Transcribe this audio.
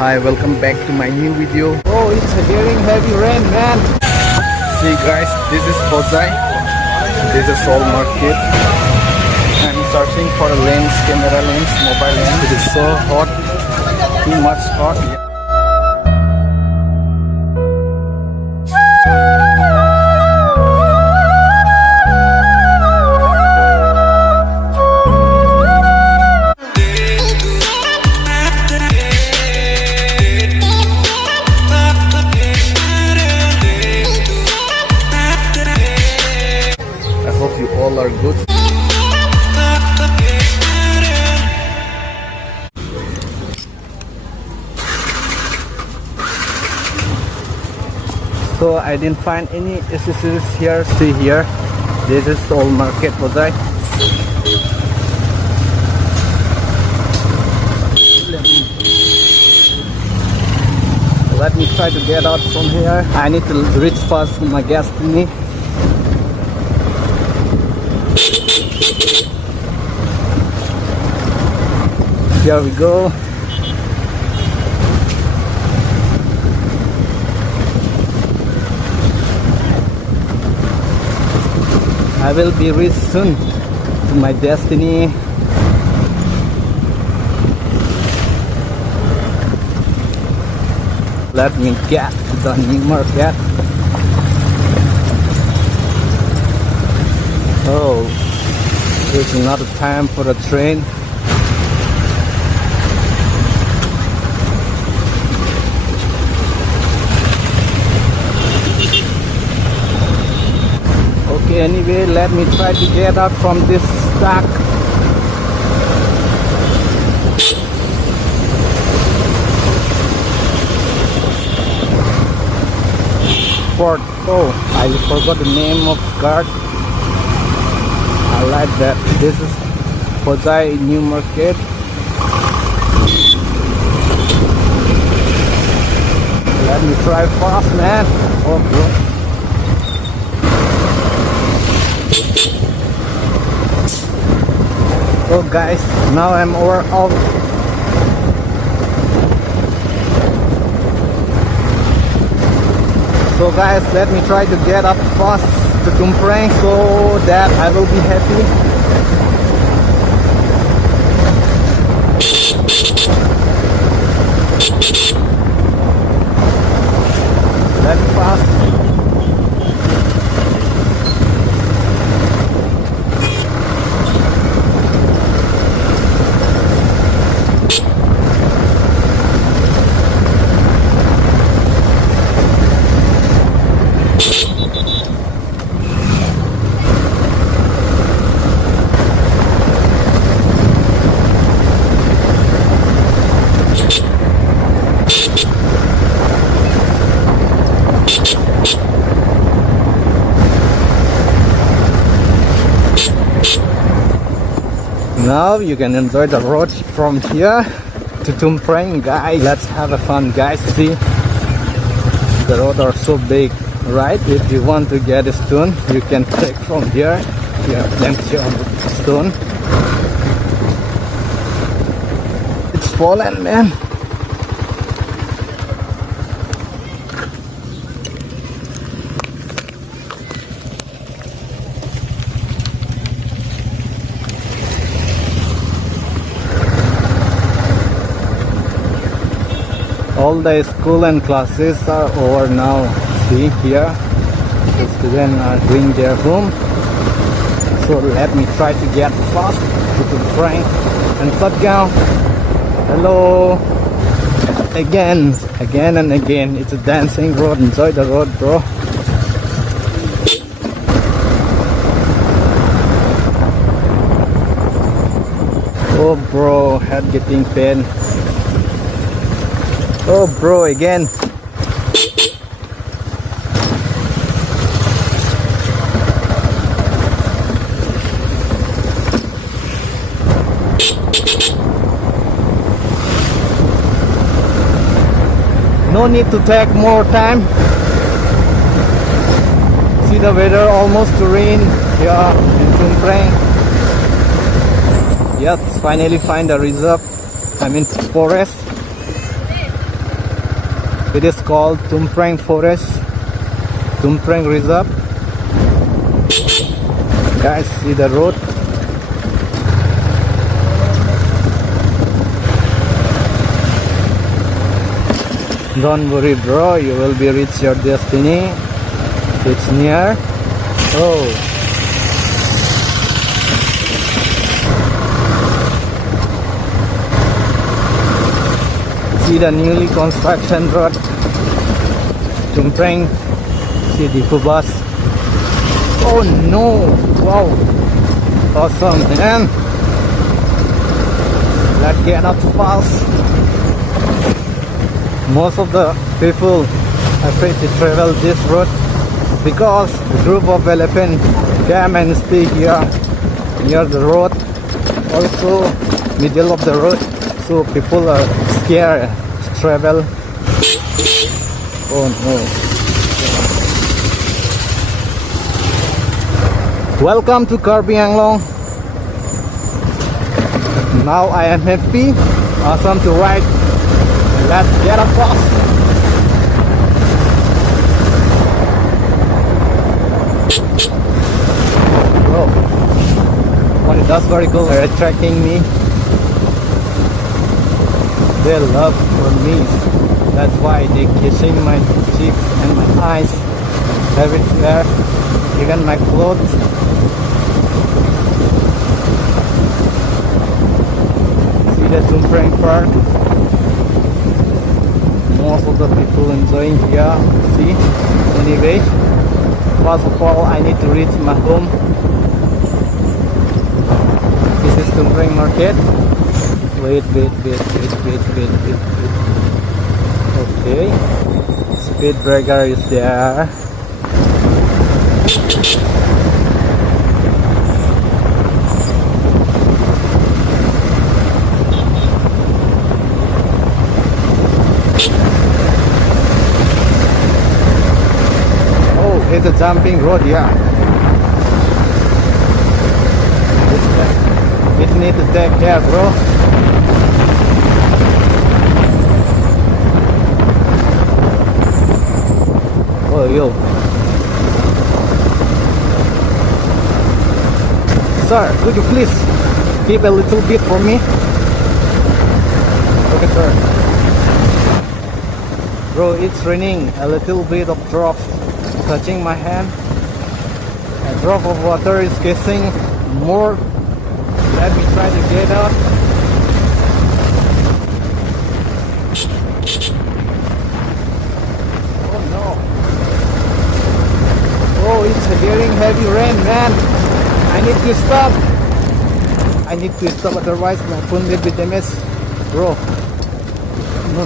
Hi, welcome back to my new video. Oh, it's getting heavy rain, man. See guys, this is Hojai. This is Seoul market. I'm searching for a lens, camera lens, mobile lens. It is so hot, too much hot. I hope you all are good. So I didn't find any accessories here. See here, this is Seoul market, Hojai. Let me try to get out from here. I need to reach fast my destiny. Here we go. I will be reached soon to my destiny. Let me get to the new market. Oh, it's not time for the train. Okay, anyway, let me try to get out from this stuck. Fort. Oh, I forgot the name of guard. I like that. This is Hojai New Market. Let me try fast, man. Oh, bro. Oh guys, now I'm over out. So guys, let me try to get up fast to Tumprang so that I will be happy. Let me fast. Now you can enjoy the road from here to Tumprang, guys. Let's have a fun, guys. See, the roads are so big, right? If you want to get a stone, you can take from here. You have plenty of stone. It's fallen, man. All the school and classes are over now. See here, the students are doing their home. So let me try to get fast to the Frank and Satgaon. Hello. Again and again. It's a dancing road. Enjoy the road, bro. Oh bro, head getting pain. Oh bro, again. No need to take more time. See the weather almost to rain here in Tumprang. Yes, finally find a reserve. I mean forest. It is called Tumpreng Forest, Tumpreng Reserve. Guys, see the road. Don't worry, bro, you will be reach your destiny. It's near. Oh, see the newly construction road, Tumpreng. See the bus. Oh no! Wow, awesome, man. Let's get up fast. Most of the people are afraid to travel this road because a group of elephants came and stay here near the road, also middle of the road, so people are scared to travel. Oh no. Welcome to Karbi, Anglong. Now I am happy, awesome to ride. Let's get up fast. Bro, what it does very cool. They're attracting me. They love for me. That's why they kissing my cheeks and my eyes, everywhere, even my clothes. See the Tumpreng Park. Most of the people enjoying here. See, anyway, first of all I need to reach my home. This is Tumpreng Market. Wait. Okay, speed breaker is there. It's a jumping road, yeah. It need to take care, bro. Oh, yo. Sir, could you please keep a little bit for me? Okay, sir. Bro, it's raining. A little bit of drops touching my hand. A drop of water is kissing more. Let me try to get out. Oh no. Oh, it's getting heavy rain, man. I need to stop. I need to stop, otherwise my phone will be damaged. Bro. No.